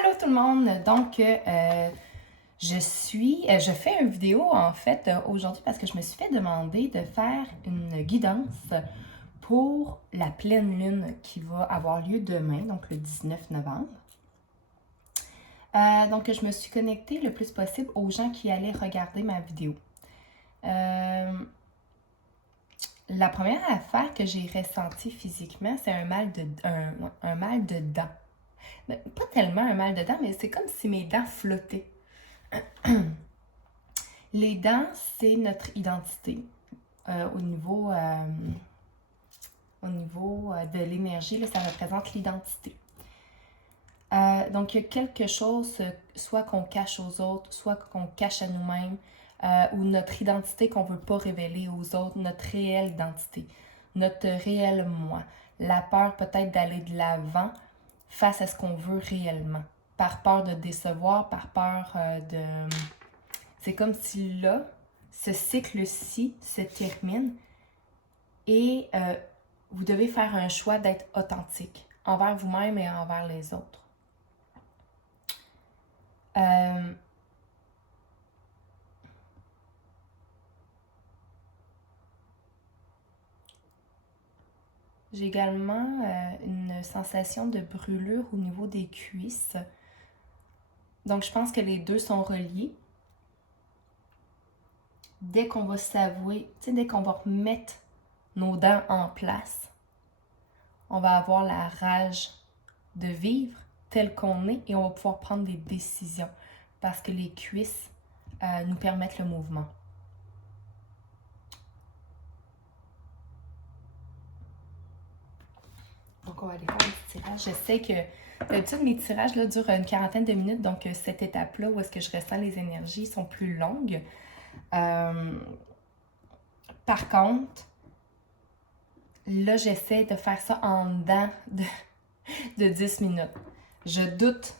Allô tout le monde! Donc, je fais une vidéo en fait aujourd'hui parce que je me suis fait demander de faire une guidance pour la pleine lune qui va avoir lieu demain, donc le 19 novembre. Donc, je me suis connectée le plus possible aux gens qui allaient regarder ma vidéo. La première affaire que j'ai ressentie physiquement, c'est un mal de dents. Pas tellement un mal de dents, mais c'est comme si mes dents flottaient. Les dents, c'est notre identité au niveau de l'énergie, là, ça représente l'identité. Donc, il y a quelque chose, soit qu'on cache aux autres, soit qu'on cache à nous-mêmes, ou notre identité qu'on ne veut pas révéler aux autres, notre réelle identité, notre réel moi. La peur peut-être d'aller de l'avant face à ce qu'on veut réellement, par peur de décevoir, par peur de... C'est comme si là, ce cycle-ci se termine et vous devez faire un choix d'être authentique envers vous-même et envers les autres. J'ai également une sensation de brûlure au niveau des cuisses. Donc, je pense que les deux sont reliés. Dès qu'on va s'avouer, dès qu'on va remettre nos dents en place, on va avoir la rage de vivre tel qu'on est et on va pouvoir prendre des décisions parce que les cuisses nous permettent le mouvement. Donc, on va aller faire un petit tirage. Je sais que d'habitude, mes tirages là, durent une quarantaine de minutes, donc cette étape-là où est-ce que je ressens les énergies sont plus longues. Par contre, là, j'essaie de faire ça en dedans de 10 minutes. Je doute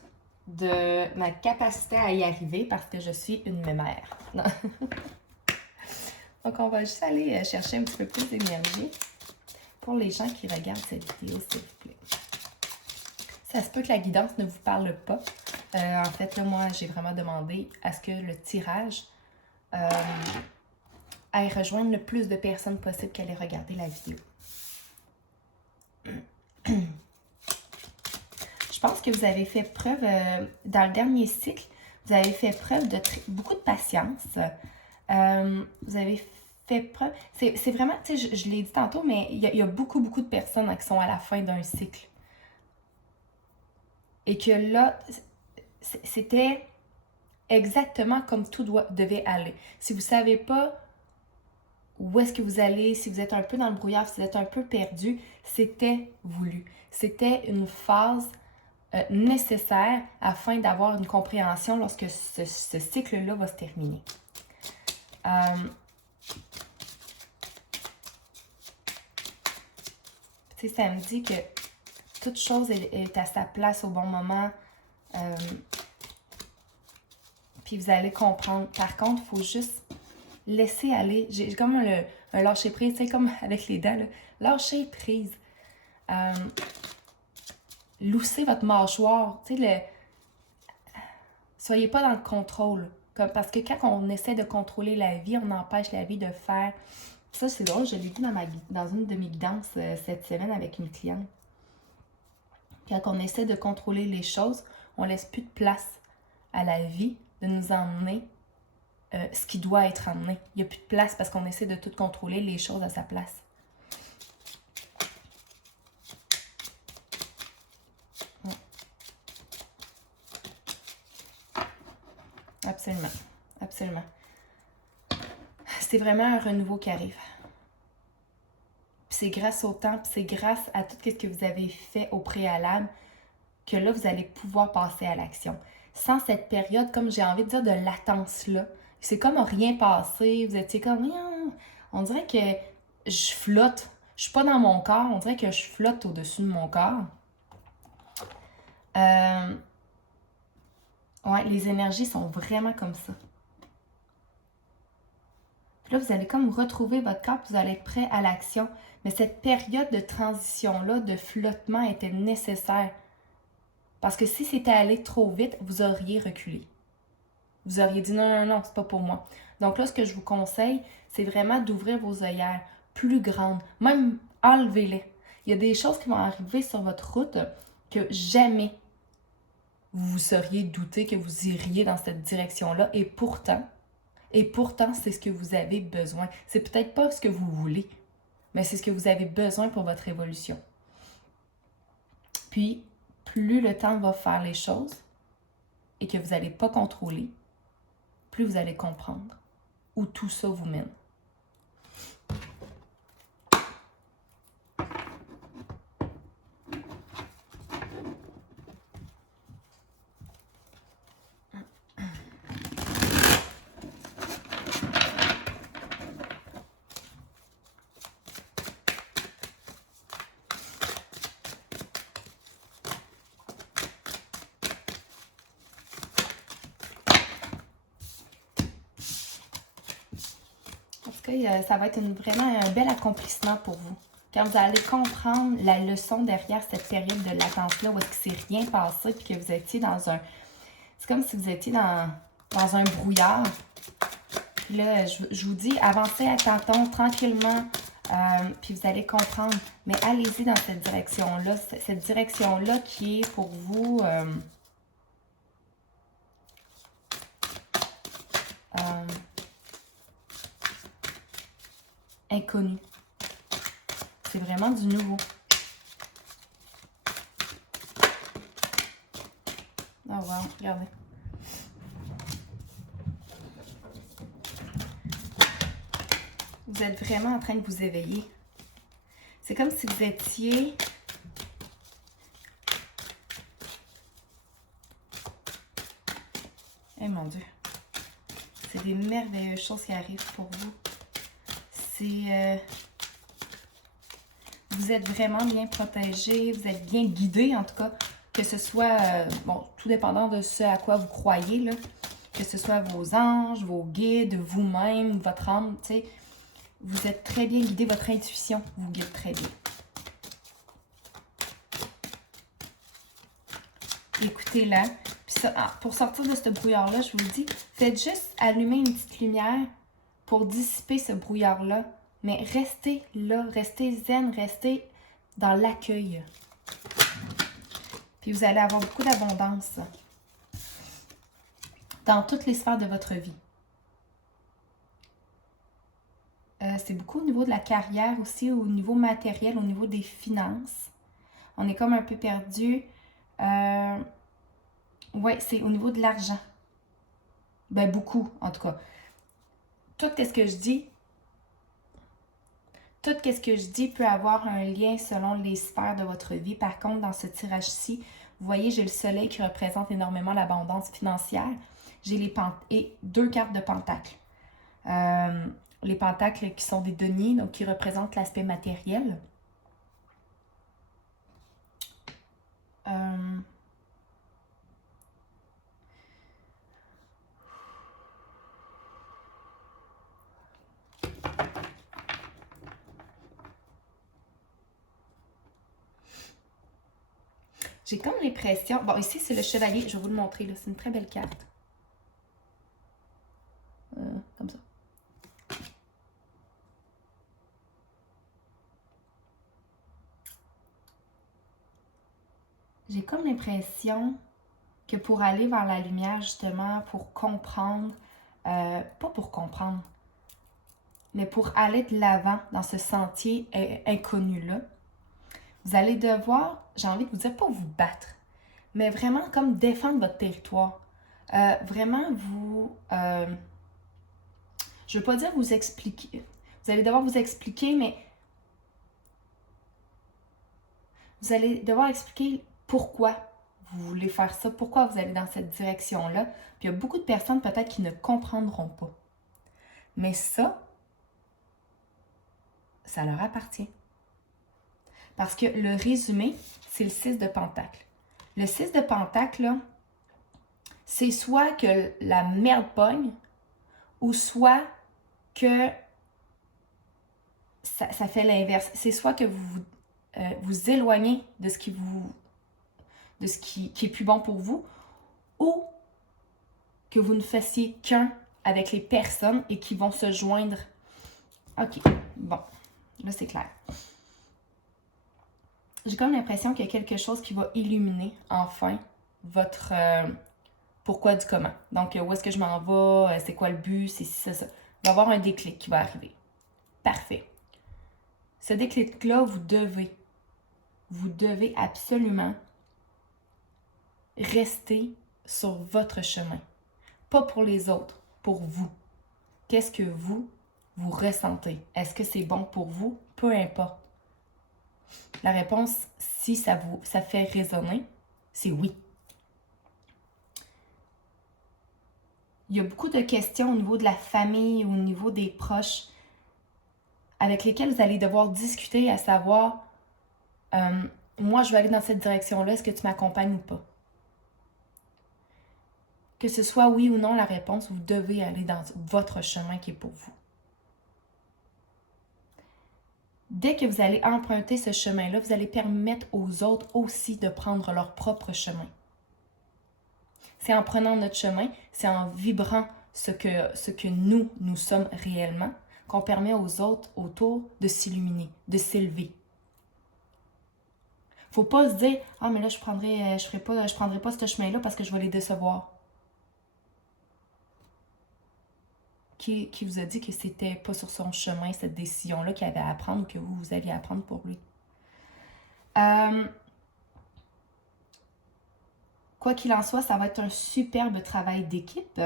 de ma capacité à y arriver parce que je suis une mémère. Donc, on va juste aller chercher un petit peu plus d'énergie pour les gens qui regardent cette vidéo, s'il vous plaît. Ça se peut que la guidance ne vous parle pas. En fait, là, moi, j'ai vraiment demandé à ce que le tirage aille rejoindre le plus de personnes possible qui allaient regarder la vidéo. Je pense que vous avez fait preuve, dans le dernier cycle, vous avez fait preuve de beaucoup de patience. Vous avez fait preuve... C'est vraiment, tu sais, je l'ai dit tantôt, mais il y a beaucoup de personnes qui sont à la fin d'un cycle. Et que là, c'était exactement comme tout devait aller. Si vous ne savez pas où est-ce que vous allez, si vous êtes un peu dans le brouillard, si vous êtes un peu perdu, c'était voulu. C'était une phase nécessaire afin d'avoir une compréhension lorsque ce cycle-là va se terminer. Tu sais, ça me dit que toute chose est à sa place au bon moment. Puis vous allez comprendre. Par contre, il faut juste laisser aller. J'ai comme un lâcher prise, tu sais, comme avec les dents, là. Lâcher prise. Loussez votre mâchoire. Tu sais, soyez pas dans le contrôle. Parce que quand on essaie de contrôler la vie, on empêche la vie de faire. Ça, c'est drôle, je l'ai dit dans une de mes guidances cette semaine avec une cliente. Quand on essaie de contrôler les choses, on laisse plus de place à la vie de nous emmener ce qui doit être emmené. Il n'y a plus de place parce qu'on essaie de tout contrôler les choses à sa place. Absolument. Absolument. C'est vraiment un renouveau qui arrive. Puis c'est grâce au temps, puis c'est grâce à tout ce que vous avez fait au préalable que là, vous allez pouvoir passer à l'action. Sans cette période, comme j'ai envie de dire, de latence-là, c'est comme rien passé, vous étiez comme, on dirait que je flotte. Je suis pas dans mon corps, on dirait que je flotte au-dessus de mon corps. Ouais, les énergies sont vraiment comme ça. Puis là, vous allez comme retrouver votre corps, vous allez être prêt à l'action. Mais cette période de transition-là, de flottement, était nécessaire. Parce que si c'était allé trop vite, vous auriez reculé. Vous auriez dit non, non, non, c'est pas pour moi. Donc là, ce que je vous conseille, c'est vraiment d'ouvrir vos œillères plus grandes. Même enlevez-les. Il y a des choses qui vont arriver sur votre route que jamais vous vous seriez douté que vous iriez dans cette direction-là. Et pourtant, c'est ce que vous avez besoin. C'est peut-être pas ce que vous voulez, mais c'est ce que vous avez besoin pour votre évolution. Puis, plus le temps va faire les choses et que vous n'allez pas contrôler, plus vous allez comprendre où tout ça vous mène. Ça va être vraiment un bel accomplissement pour vous. Quand vous allez comprendre la leçon derrière cette période de latence-là, où est-ce qu'il ne s'est rien passé, puis que vous étiez dans un... C'est comme si vous étiez dans un brouillard. Puis là, je vous dis, avancez à tâtons, tranquillement, puis vous allez comprendre. Mais allez-y dans cette direction-là. Cette direction-là qui est pour vous... inconnu. C'est vraiment du nouveau. Oh wow, regardez. Vous êtes vraiment en train de vous éveiller. C'est comme si vous étiez... Eh mon Dieu. C'est des merveilleuses choses qui arrivent pour vous. Vous êtes vraiment bien protégé, vous êtes bien guidé en tout cas, que ce soit, bon, tout dépendant de ce à quoi vous croyez, là, que ce soit vos anges, vos guides, vous-même, votre âme, tu sais, vous êtes très bien guidé, votre intuition vous guide très bien. Écoutez-la. Puis ça, pour sortir de ce brouillard-là, je vous le dis, faites juste allumer une petite lumière pour dissiper ce brouillard-là. Mais restez là, restez zen, restez dans l'accueil. Puis vous allez avoir beaucoup d'abondance dans toutes les sphères de votre vie. C'est beaucoup au niveau de la carrière aussi, au niveau matériel, au niveau des finances. On est comme un peu perdu. Oui, c'est au niveau de l'argent. Ben beaucoup, en tout cas. Tout ce que je dis, peut avoir un lien selon les sphères de votre vie. Par contre, dans ce tirage-ci, vous voyez, j'ai le soleil qui représente énormément l'abondance financière. J'ai et 2 cartes de pentacles. Les pentacles qui sont des deniers, donc qui représentent l'aspect matériel. J'ai comme l'impression... Bon, ici, c'est le chevalier. Je vais vous le montrer. C'est une très belle carte. Comme ça. J'ai comme l'impression que pour aller vers la lumière, justement, pour comprendre... pas pour comprendre, mais pour aller de l'avant dans ce sentier inconnu-là, vous allez devoir, j'ai envie de vous dire, pas vous battre, mais vraiment comme défendre votre territoire. Vraiment vous... je ne veux pas dire vous expliquer. Vous allez devoir vous expliquer, mais vous allez devoir expliquer pourquoi vous voulez faire ça, pourquoi vous allez dans cette direction-là. Puis il y a beaucoup de personnes peut-être qui ne comprendront pas. Mais ça leur appartient. Parce que le résumé, c'est le 6 de Pentacle. Le 6 de Pentacle, là, c'est soit que la merde pogne, ou soit que ça fait l'inverse. C'est soit que vous vous éloignez de ce de ce qui est plus bon pour vous, ou que vous ne fassiez qu'un avec les personnes et qui vont se joindre. OK, bon, là c'est clair. J'ai comme l'impression qu'il y a quelque chose qui va illuminer enfin votre pourquoi du comment. Donc, où est-ce que je m'en vais, c'est quoi le but, c'est ça. Il va y avoir un déclic qui va arriver. Parfait. Ce déclic-là, vous devez absolument rester sur votre chemin. Pas pour les autres, pour vous. Qu'est-ce que vous ressentez? Est-ce que c'est bon pour vous? Peu importe. La réponse, si ça fait résonner, c'est oui. Il y a beaucoup de questions au niveau de la famille, au niveau des proches, avec lesquels vous allez devoir discuter, à savoir, moi je vais aller dans cette direction-là, est-ce que tu m'accompagnes ou pas? Que ce soit oui ou non la réponse, vous devez aller dans votre chemin qui est pour vous. Dès que vous allez emprunter ce chemin-là, vous allez permettre aux autres aussi de prendre leur propre chemin. C'est en prenant notre chemin, c'est en vibrant ce que nous sommes réellement, qu'on permet aux autres autour de s'illuminer, de s'élever. Faut pas se dire « Ah, mais là, je prendrai pas ce chemin-là parce que je vais les décevoir. » Qui vous a dit que c'était pas sur son chemin, cette décision-là qu'il avait à prendre ou que vous aviez à prendre pour lui? Quoi qu'il en soit, ça va être un superbe travail d'équipe.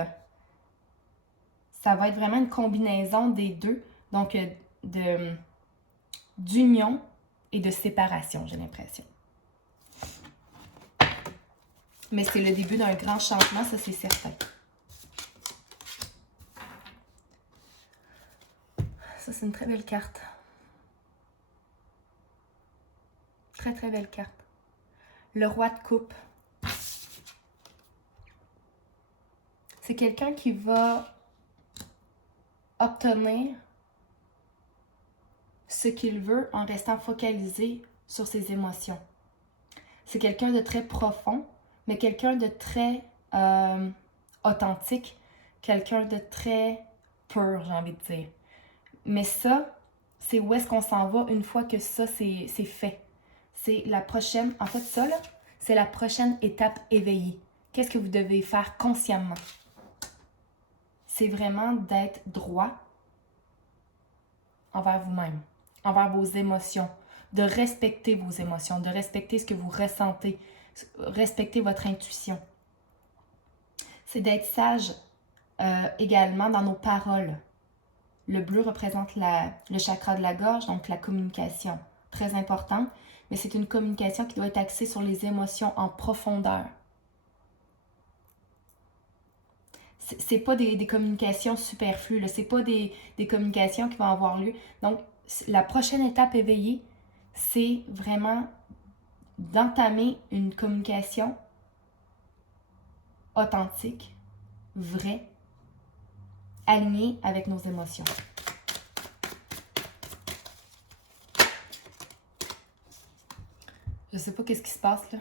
Ça va être vraiment une combinaison des deux, donc d'union et de séparation, j'ai l'impression. Mais c'est le début d'un grand changement, ça c'est certain. Ça, c'est une très belle carte. Très, très belle carte. Le roi de coupe. C'est quelqu'un qui va obtenir ce qu'il veut en restant focalisé sur ses émotions. C'est quelqu'un de très profond, mais quelqu'un de très authentique, quelqu'un de très pur, j'ai envie de dire. Mais ça, c'est où est-ce qu'on s'en va une fois que ça, c'est fait. C'est la prochaine, en fait ça, là, c'est la prochaine étape éveillée. Qu'est-ce que vous devez faire consciemment? C'est vraiment d'être droit envers vous-même, envers vos émotions, de respecter vos émotions, de respecter ce que vous ressentez, respecter votre intuition. C'est d'être sage également dans nos paroles. Le bleu représente le chakra de la gorge, donc la communication. Très important, mais c'est une communication qui doit être axée sur les émotions en profondeur. C'est pas des communications superflues, là. C'est pas des communications qui vont avoir lieu. Donc, la prochaine étape éveillée, c'est vraiment d'entamer une communication authentique, vraie, alignée avec nos émotions. Je sais pas qu'est-ce qui se passe là.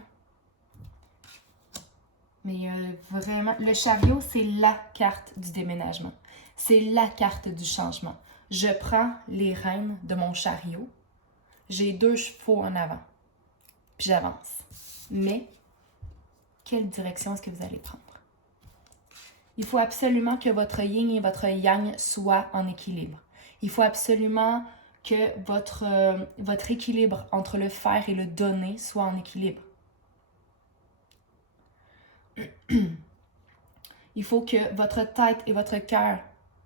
Mais vraiment, le chariot, c'est la carte du déménagement. C'est la carte du changement. Je prends les rênes de mon chariot. J'ai 2 chevaux en avant. Puis j'avance. Mais, quelle direction est-ce que vous allez prendre? Il faut absolument que votre yin et votre yang soient en équilibre. Il faut absolument que votre équilibre entre le faire et le donner soit en équilibre. Il faut que votre tête et votre cœur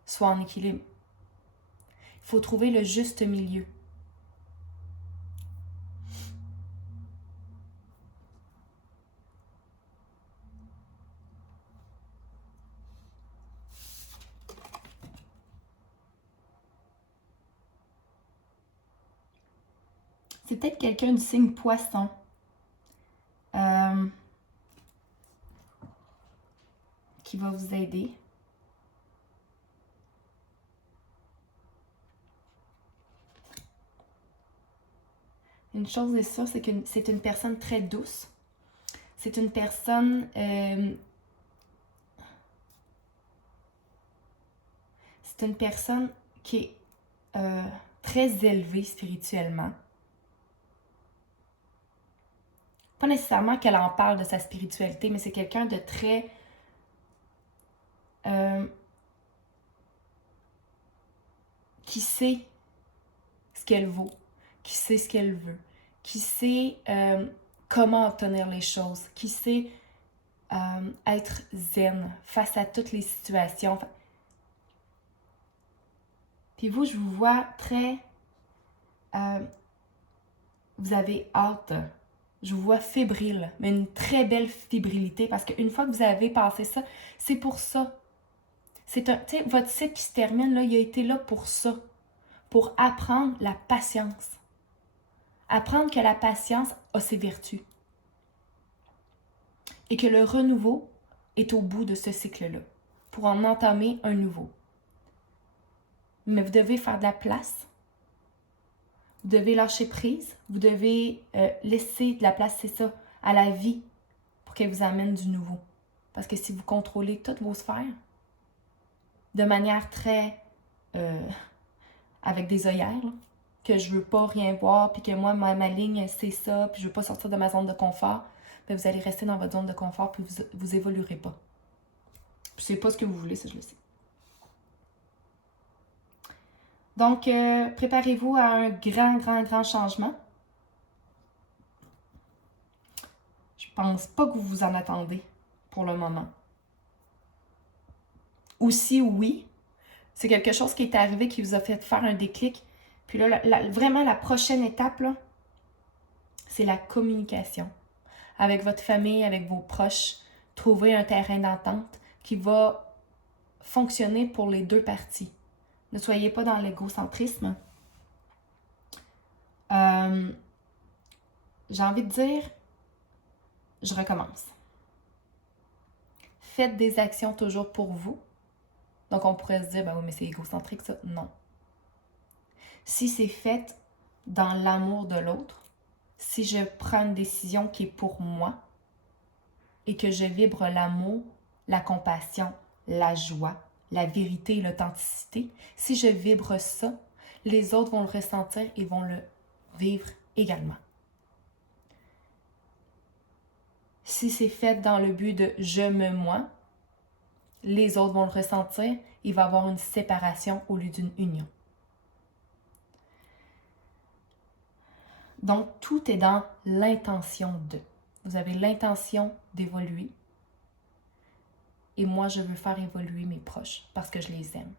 soient en équilibre. Il faut trouver le juste milieu. C'est peut-être quelqu'un du signe poisson. Qui va vous aider. Une chose est sûre, c'est que c'est une personne très douce. C'est une personne... c'est une personne qui est très élevée spirituellement. Pas nécessairement qu'elle en parle de sa spiritualité, mais c'est quelqu'un de très... qui sait ce qu'elle vaut, qui sait ce qu'elle veut, qui sait comment obtenir les choses, qui sait être zen face à toutes les situations. Puis vous, je vous vois très... vous avez hâte. Je vous vois fébrile, mais une très belle fébrilité, parce qu'une fois que vous avez passé ça, c'est pour ça. C'est un, tu sais, votre cycle qui se termine, là, il a été là pour ça. Pour apprendre la patience. Apprendre que la patience a ses vertus. Et que le renouveau est au bout de ce cycle-là. Pour en entamer un nouveau. Mais vous devez faire de la place. Vous devez lâcher prise. Vous devez laisser de la place, c'est ça, à la vie pour qu'elle vous amène du nouveau. Parce que si vous contrôlez toutes vos sphères de manière très... avec des œillères, là, que je veux pas rien voir, puis que moi, ma ligne, c'est ça, puis je veux pas sortir de ma zone de confort, bien, vous allez rester dans votre zone de confort, puis vous évoluerez pas. Puis c'est pas ce que vous voulez, ça je le sais. Donc, préparez-vous à un grand changement. Je pense pas que vous vous en attendez pour le moment. Ou si oui, c'est quelque chose qui est arrivé qui vous a fait faire un déclic. Puis là, vraiment la prochaine étape, là, c'est la communication. Avec votre famille, avec vos proches, trouver un terrain d'entente qui va fonctionner pour les deux parties. Ne soyez pas dans l'égocentrisme. J'ai envie de dire, je recommence. Faites des actions toujours pour vous. Donc on pourrait se dire, ben oui, mais c'est égocentrique ça. Non. Si c'est fait dans l'amour de l'autre, si je prends une décision qui est pour moi et que je vibre l'amour, la compassion, la joie, la vérité et l'authenticité, si je vibre ça, les autres vont le ressentir et vont le vivre également. Si c'est fait dans le but de je me moi, les autres vont le ressentir, il va y avoir une séparation au lieu d'une union. Donc, tout est dans l'intention de. Vous avez l'intention d'évoluer. Et moi, je veux faire évoluer mes proches parce que je les aime.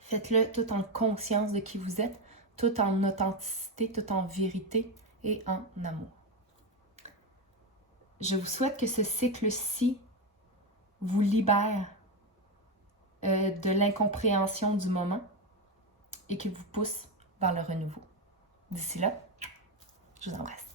Faites-le tout en conscience de qui vous êtes, tout en authenticité, tout en vérité et en amour. Je vous souhaite que ce cycle-ci vous libère de l'incompréhension du moment et qu'il vous pousse vers le renouveau. D'ici là, je vous embrasse.